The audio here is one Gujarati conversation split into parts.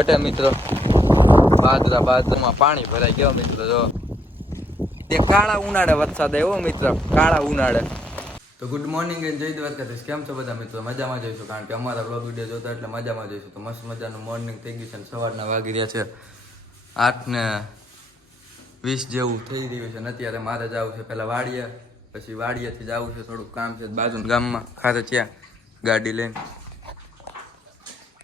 ઘટે મિત્રો બાજરામાં પાણી ભરાઈ ગયો મિત્રો. જો તે કાળા ઉનાળે વરસાદ આવ્યો મિત્રો, કાળા ઉનાળે. તો ગુડ મોર્નિંગ એન્ડ જય દ્વારકાધીશ. કેમ છો બધા મિત્રો? મજામાં જઈશું, કારણ કે અમારા વ્લોગ વિડીયો જોતા એટલે મજામાં જઈશું. તો મસ્ત મજાનું મોર્નિંગ થઈ ગયું છે અને સવારના વાગી રહ્યા છે 8:20 જેવું થઈ રહ્યું છે. અને અત્યારે મારે જવું છે પહેલાં વાડીએ, પછી વાડીએથી જવું છે, થોડુંક કામ છે બાજુ ગામમાં ખાતે ત્યાં ગાડી લઈને.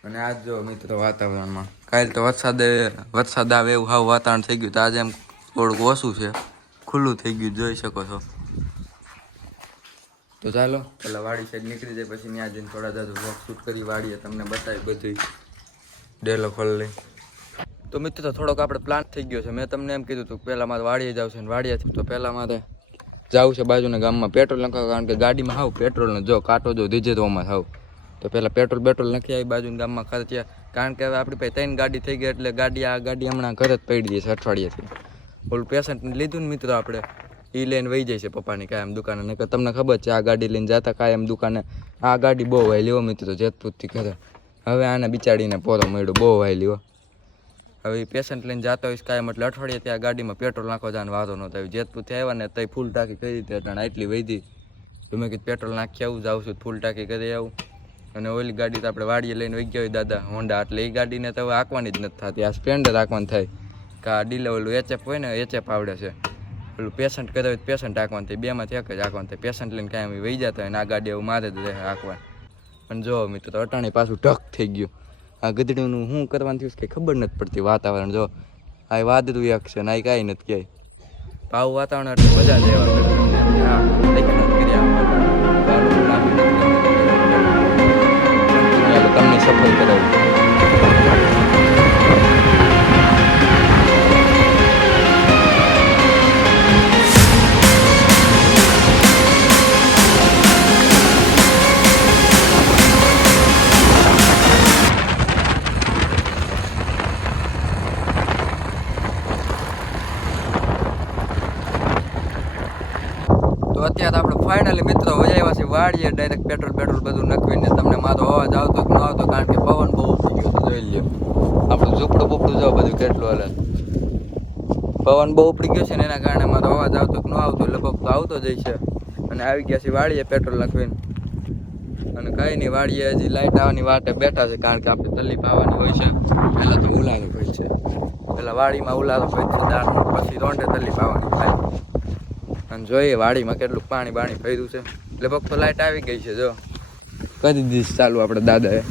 અને આજ જો મિત્રો વાતાવરણમાં કાલે તો વરસાદ આવે એવું હાવ વાતાવરણ થઈ ગયું. તો આજે એમ થોડુંક ઓછું છે, ખુલ્લું થઈ ગયું, જોઈ શકો છો. તો ચાલો પેલા વાડી સાઈડ નીકળી જાય, પછી ત્યાં જઈને થોડા દાદુ વોક શૂટ કરી વાડીએ તમને બતાવી બધી ડેલો ખોલ લઈ. તો મિત્રો થોડોક આપણે પ્લાન થઈ ગયો છે. મેં તમને એમ કીધું હતું પહેલાં મારે વાડીએ જાવ છે, ને વાડીએથી તો પહેલાં મારે જવું છે બાજુના ગામમાં પેટ્રોલ નખાવ, કારણ કે ગાડીમાં હાવ પેટ્રોલનો જો કાંટો જો દીજે તો આમાં હાવ. તો પહેલાં પેટ્રોલ નાખી આવી બાજુના ગામમાં ખર્ચ્યા, કારણ કે હવે આપણી પાસે 3 ગાડી થઈ ગઈ એટલે આ ગાડી હમણાં ઘરે જ પડી ગઈ છે અઠવાડિયેથી. ઓલું પેશન્ટને લીધું ને મિત્રો આપણે, એ લઈને વહી જાય છે પપ્પાની કાયમ દુકાને. ને તમને ખબર છે આ ગાડી લઈને જતા કાયમ દુકાને. આ ગાડી બહુ વાયલી હો મિત્રો, જેતપુરથી ઘરે. હવે આને બિચાડીને પોરો મળ્યો, બહુ વાયલી હો. હવે એ પેશન્ટ લઈને જતા હોઈશ કાયમ, એટલે અઠવાડિયે ત્યાં ગાડીમાં પેટ્રોલ નાખવા જવાનો વાંધો નહોતો આવ્યો. જેતપુરથી આવ્યા ને તઈ ફૂલ ટાંકી કરી દીધી એટલે આટલી વધી. તો મેં કીધું પેટ્રોલ નાખી આવું, જાઉં છું ફૂલ ટાંકી કરી આવું. અને ઓલી ગાડી તો આપણે વાડીએ લઈને વહી ગયા હોય દાદા હોન્ડા, એટલે એ ગાડીને તો હવે આંકવાની જ નથી થતી. આ સ્પ્લેન્ડર આંકવાની થાય, કે આ ડીલે ઓલું એચએફ હોય ને એચએફ આવડે છે. પેલું પેશન્ટ કરે હોય પેશન્ટ આંકવાનું થાય, બેમાંથી એક જ આંકવાનું થાય. પેશન્ટ લઈને કાંઈ વહી જતા હોય ને આ ગાડી એવું મારે જ રહે આંકવા. પણ જો મિત્રો તો અટાણી પાછું ઢક થઈ ગયું. આ ગધડીનું શું કરવાનું થયું કંઈ ખબર નથી પડતી. વાતાવરણ જો આ વાદળું એક છે ને આ કાંઈ નથી ક્યાંય. આવું વાતાવરણ એટલે મજા જ એવા તમને સફર કરાવું. તો અત્યારે આપણે ફાઇનલી મિત્રો વજાવ્યા છે વાડીએ, ડાયરેક્ટ પેટ્રોલ બધું નખવીને. તમને મારો અવાજ આવતો કે ન આવતો, કારણ કે પવન બહુ ઉપડી ગયો તો જોઈ લ્યો. આપણું ઝૂપડું જો બધું કેટલું હાલે. પવન બહુ ઉપડી ગયો છે ને એના કારણે મારો અવાજ આવતો કે ન આવતો, લગભગ તો આવતો જ છે. અને આવી ગયા છે વાડીએ પેટ્રોલ નખવીને. અને કાંઈ નહીં, વાડીએ હજી લાઇટ આવવાની વાટે બેઠા છે, કારણ કે આપણે તલીફ આવવાની હોય છે. પહેલાં તો ઉલારો હોય છે, પહેલાં વાડીમાં ઉલારો હોય છે દાળ, પછી રોંઢે તલીફ આવવાની થાય. અને જોઈએ વાડીમાં કેટલું પાણી ભર્યું છે. લગભગ તો લાઇટ આવી ગઈ છે, જો કરી દીધી ચાલુ આપણે દાદાએ.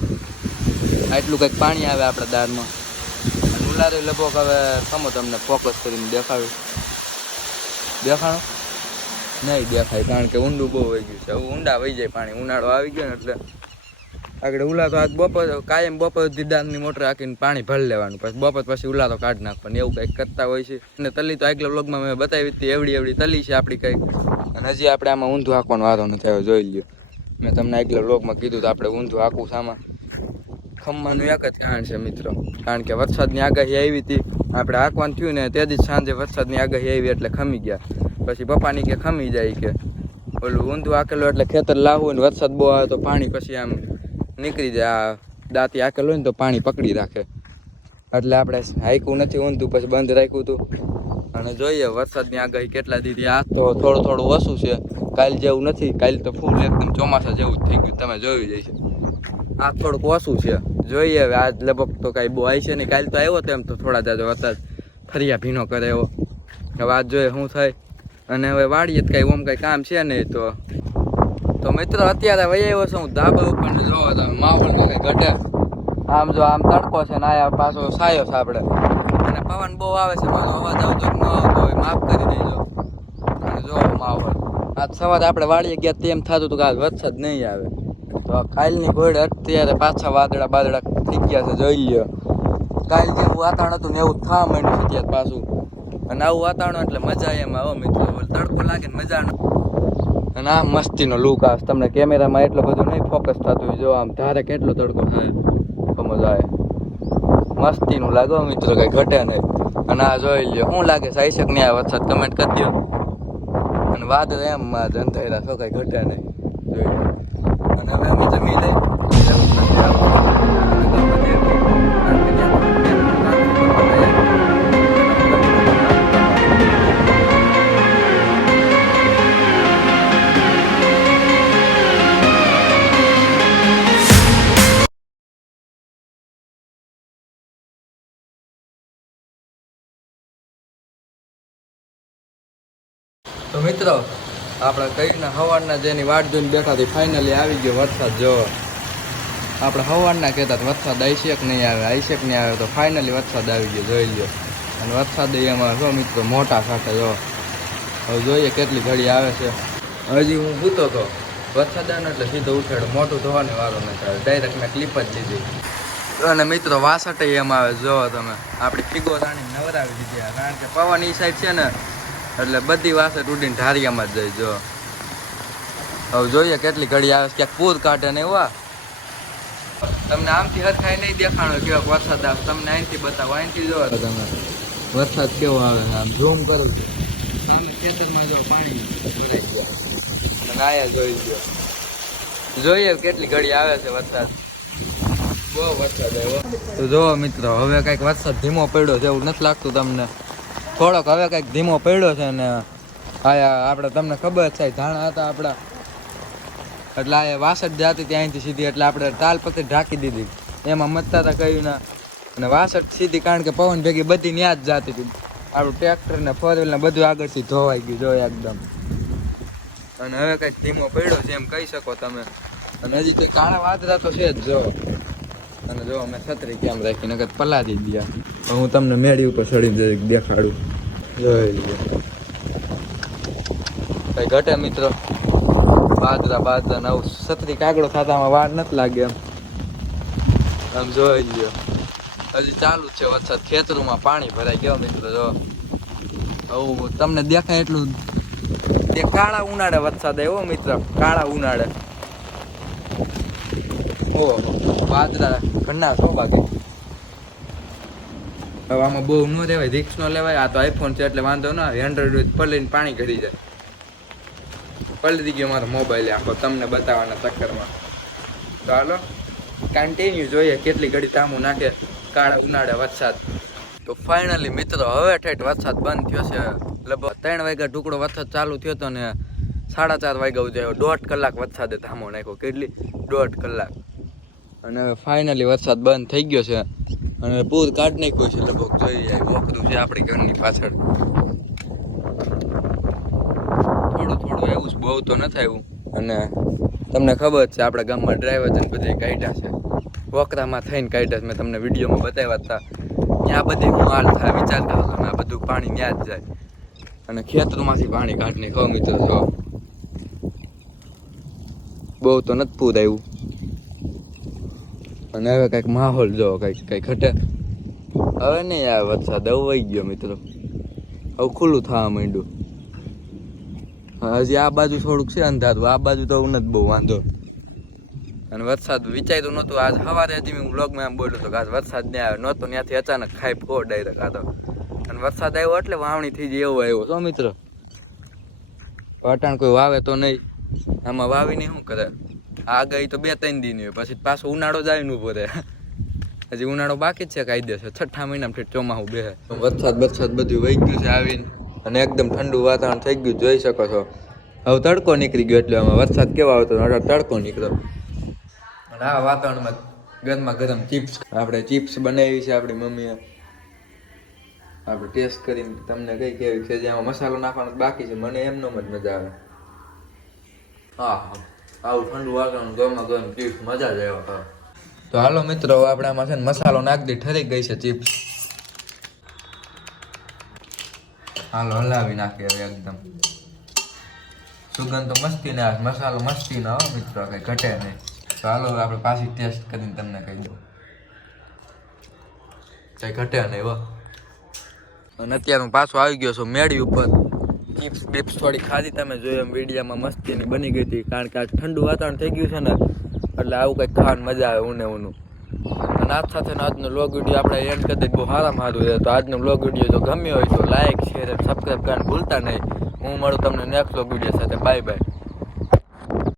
આટલું કંઈક પાણી આવે આપણા દાળમાં. અને ઉલારો લગભગ હવે સમો તમને ફોકસ કરીને દેખાડું. દેખાડો નહીં દેખાય, કારણ કે ઊંડું બહુ વહી ગયું છે. હવે ઊંડા વહી જાય પાણી, ઉનાળો આવી ગયો ને એટલે. આગળ ઉલાતો આજ કાયમ બપોર દાળની મોટર રાખીને પાણી ભરી લેવાનું, પછી બપોર પછી ઉલાતો કાઢી નાખવાનું, એવું કંઈક કરતા હોય છે. અને તલી તો આગલા વ્લોગમાં મેં બતાવી હતી, એવડી તલી છે આપણી કંઈક. અને હજી આપણે આમાં ઊંધું હાંકવાનો વારો નથી આવ્યો, જોઈ લ્યો. મેં તમને આગલા વ્લોગમાં કીધું તો આપણે ઊંધું હાંકવું સામાં. ખમવાનું એક જ કારણ છે મિત્રો, કારણ કે વરસાદની આગાહી આવી હતી, આપણે હાંકવાનું થયું ને તેથી જ સાંજે વરસાદની આગાહી આવી એટલે ખમી ગયા. પછી પપ્પાની કે ખમી જાય કે ઓલું ઊંધું હાંકેલું એટલે ખેતર લાવવું ને વરસાદ બહુ આવે તો પાણી પછી આમ નીકળી જાય. આ દાંતી હાંકેલું હોય ને તો પાણી પકડી રાખે, એટલે આપણે હાંક્યું નથી ઊંધું, પછી બંધ રાખ્યું હતું. અને જોઈએ વરસાદની આગાહી કેટલા દીધી. આ તો થોડું ઓછું છે, કાલ જેવું નથી. કાલ તો ફૂલ એકદમ ચોમાસા જેવું જ થઈ ગયું, તમે જોયું જઈશે. આ થોડુંક ઓછું છે, જોઈએ હવે. આજ લગભગ તો કાંઈ બહુ આવી છે નહીં. કાલ તો આવ્યો તો એમ તો થોડા જાજો વરસાદ ફરિયા ભીનો કરે એવો. હવે આજ જોઈએ શું થાય. અને હવે વાડીએ જ કાંઈ ઓમ કાંઈ કામ છે નહીં. તો મિત્રો અત્યારે વહી આવ્યો છું હું ધાબા ઉપર ને જોવો તમે માહોલમાં કંઈ ઘટે. આમ જો આમ તડકો છે ને આયા પાછો સાયો છે આપણે. અને પવન બહુ આવે છે, મારો અવાજ આવતો કે ન આવતો હોય માફ કરી દેજો. અને જો માહોલ આજ સવારે આપણે વાડીએ ગયા તેમ થતું હતું કે આજ વરસાદ નહીં આવે. તો કાલની ઘોડ અત્યારે પાછા વાદળા થઈ ગયા છે, જોઈ લ્યો. કાલ જેવું વાતાવરણ હતું ને એવું થવા માંડ્યું છે ત્યારે પાછું. અને આવું વાતાવરણ એટલે મજા એમાં આવો મિત્રો, તડકો લાગે ને મજા. અને આ મસ્તીનો લુક આવે તમને કેમેરામાં એટલો બધો નહીં ફોકસ થતું હોય. જો આમ ધારે કેટલો તડકો થાય તો મજા આવે. મસ્તીનું લાગો મિત્રો, કંઈ ઘટે નહીં. અને આ જોઈ લ્યો શું લાગે છે, આવી શકે નહીં આ વરસાદ, કમેન્ટ કરી દો. અને વાદળ એમ અંધારા છો, કંઈ ઘટે નહીં, જોઈ લો. અને હવે અમે જમી લઈ તો મિત્રો આપણે કઈને સવારના જેની વાટ જોઈને બેઠા હતી ફાઇનલી આવી ગયો વરસાદ. જો આપણે સવારના કહેતા વરસાદ આઈશેક નહીં આવે તો ફાઇનલી વરસાદ આવી ગયો, જોઈ લ્યો. અને વરસાદ એમાં જો મિત્રો મોટા સાથે જો હવે જોઈએ કેટલી ઘડી આવે છે. હજી હું સૂતો હતો, વરસાદ આવે એટલે સીધો ઉઠાડો, મોટું ધોવાની વારો ન થાય, ડાયરેક્ટ મેં ક્લિપ જ લીધી. અને મિત્રો વાસટ એમ આવે, જો તમે આપણી ફીગો રાણી નવરાવી દીધી, કારણ કે પવન એ સાઈડ છે ને એટલે બધી વાસટ ઉડીને ઢારિયામાં જ જાય. જો હવે જોઈએ કેટલી ઘડી આવે છે, ક્યાંક પૂર કાઢે ને એવા. તમને આમથી હરખાઈ નહીં દેખાણો કેવો વરસાદ આવે, તમને અહીંથી બતાવો, અહીંથી જોવો તો તમે વરસાદ કેવો આવે છે. આમ ઝૂમ કરું છું, સામે ખેતરમાં જો પાણી ભરાઈ ગયા અને આયા જોઈ ગયો. જોઈએ કેટલી ઘડી આવે છે વરસાદ, બહુ વરસાદ આવ્યો. તો જોવો મિત્રો હવે કંઈક વરસાદ ધીમો પડ્યો છે એવું નથી લાગતું તમને? થોડોક હવે કંઈક ધીમો પડ્યો છે ને આયા આપણે તમને ખબર છે ધાણા હતા આપણા, એટલે આ વાસટ જાતી ત્યાંથી સીધી, એટલે આપણે તાલપત્રી ઢાંકી દીધી, એમાં મતતા હતા કહ્યું ના. અને વાસટ સીધી કારણ કે પવન ભેગી બધી ન્યા જ જાતી હતી. આપણું ટ્રેક્ટર ને ફોર વ્હીલ ને બધું આગળથી ધોવાઈ ગયું જો એકદમ. અને હવે કંઈક ધીમો પડ્યો છે એમ કહી શકો તમે. અને હજી તો કાળા વાદળા તો છે જ જો. અને જો અમે છત્રી કેમ રાખી નકર પલાળી ગયા. હું તમને મેળી ઉપર ચડીને દેખાડું, જોઈ લઈએ કઈ ઘટે મિત્રો. બાજરા નવ છત્રી કાગડો થતામાં વાર નથી લાગે એમ. આમ જોઈ લ્યો હજી ચાલુ છે વરસાદ, ખેતરોમાં પાણી ભરાઈ ગયો મિત્રો. જો આવું તમને દેખાય એટલું. તે કાળા ઉનાળે વરસાદ આવ્યો મિત્ર, કાળા ઉનાળે. ઓહો બાજરા ઘરના છો બાકી. હવે આમાં બહુ ન રહેવાય, રિક્સ નો લેવાય. આ તો આઈફોન છે એટલે વાંધો ના આવે, 100 પલળીને પાણી ઘડી જાય. પલળી ગયો મારો મોબાઈલ આખો તમને બતાવવાના ચક્કરમાં. તો હાલો કન્ટિન્યુ જોઈએ કેટલી ઘડી તામું નાખે કાળા ઉનાળે વરસાદ. તો ફાઇનલી મિત્રો હવે ઠેઠ વરસાદ બંધ થયો છે. લગભગ 3 વાગ્યા ટુકડો વરસાદ ચાલુ થયો હતો ને 4:30 વાગ્યા સુધી 1.5 કલાક વરસાદે ધામો નાખ્યો. કેટલી 1.5 કલાક. અને હવે ફાઇનલી વરસાદ બંધ થઈ ગયો છે અને પૂર કાઢ નાખ્યું છે લગભગ. જોઈ જાય મોકરું છે આપણી ઘરની પાછળ. થોડું એવું જ, બહુ તો નથી આવ્યું. અને તમને ખબર છે આપણા ગામમાં ડ્રાઈવર ને બધે કાઢ્યા છે, વોકરામાં થઈને કાઢ્યા છે. મેં તમને વિડીયોમાં બતાવ્યા હતા. ત્યાં બધી હું હાલ થાય વિચાર કરો તમે, આ બધું પાણી ત્યાં જ જાય. અને ખેતરોમાંથી પાણી કાઢી નાખો મિત્રો. જો બહુ તો નથી પૂર આવ્યું. અને હવે કંઈક માહોલ જો કંઈક ઘટે હવે નહીં આવે વરસાદ, હવે વહી ગયો મિત્રો. હવે ખુલ્લું થવા માંડ્યું. હજી આ બાજુ થોડુંક છે અંધારું, આ બાજુ તો નથી બહુ વાંધો. અને વરસાદ વિચાર્યું નહોતું આજ સવારે, હજી હું વ્લોગમાં એમ બોલ્યો હતો કે આજ વરસાદ નહીં આવે, નહોતો ત્યાંથી અચાનક ખાઈ પો ડાયરેક્ટ આ તો. અને વરસાદ આવ્યો એટલે વાવણી થઈ જાય એવો આવ્યો છો મિત્રો. અટાણ કોઈ વાવે તો નહીં, આમાં વાવીને શું કરે. આ ગઈ તો 2-3 દિન હોય, પછી પાછો ઉનાળો જ આવીને ઉભો રહે. હજી ઉનાળો બાકી જ છે કાયદેસર, 6ઠા મહિનામાં ચોમાસું બેસે. વરસાદ બધું વહી ગયું છે આવીને, અને એકદમ ઠંડુ વાતાવરણ થઈ ગયું જોઈ શકો છો. હવે તડકો નીકળી ગયો એટલે આમાં વરસાદ કેવા આવતો તડકો નીકળ્યો. અને આ વાતાવરણમાં ગરમા ગરમ ચિપ્સ, આપણે ચિપ્સ બનાવી છે આપણી મમ્મીએ. આપણે ટેસ્ટ કરીને તમને કઈ કેવી છે. જેમાં મસાલો નાખવાનો બાકી છે, મને એમનો જ મજા આવે. હા આવું ઠંડુ વાતાવરણ ગરમા ગરમ ચિપ્સ મજા જ આવ્યો. તો હાલો મિત્રો આપણે આમાં છે ને મસાલો નાખી દઈ, ઠરી ગઈ છે ચિપ્સ. હાલો હલાવી નાખીએ હવે એકદમ. સુગંધ તો મસ્તી ને આવે, મસાલો મસ્તી ના હો મિત્રો, કઈ ઘટે નહીં. તો હાલો આપણે પાછી ટેસ્ટ કરીને તમને કહી દઉં, કઈ ઘટે નહીં હો. અને અત્યારે હું પાછો આવી ગયો છું મેળી ઉપર. ચિપ્સ બીપ્સ થોડી ખાધી, તમે જોયું એમ વિડીયામાં મસ્તીની બની ગઈ હતી. કારણ કે આ ઠંડુ વાતાવરણ થઈ ગયું છે ને એટલે આવું કંઈક ખાવાની મજા આવે ઊનું. અને આજ સાથે આજનો વ્લોગ વિડીયો આપણે એન્ડ કરી દઈએ. બહુ સારામાં સારું છે. તો આજનો વ્લોગ વિડીયો જો ગમ્યો હોય તો લાઈક શેર સબસ્ક્રાઈબ કરવાનું ભૂલતા નહીં. હું મળું તમને નેક્સ્ટ વ્લોગ વિડીયો સાથે. Bye bye.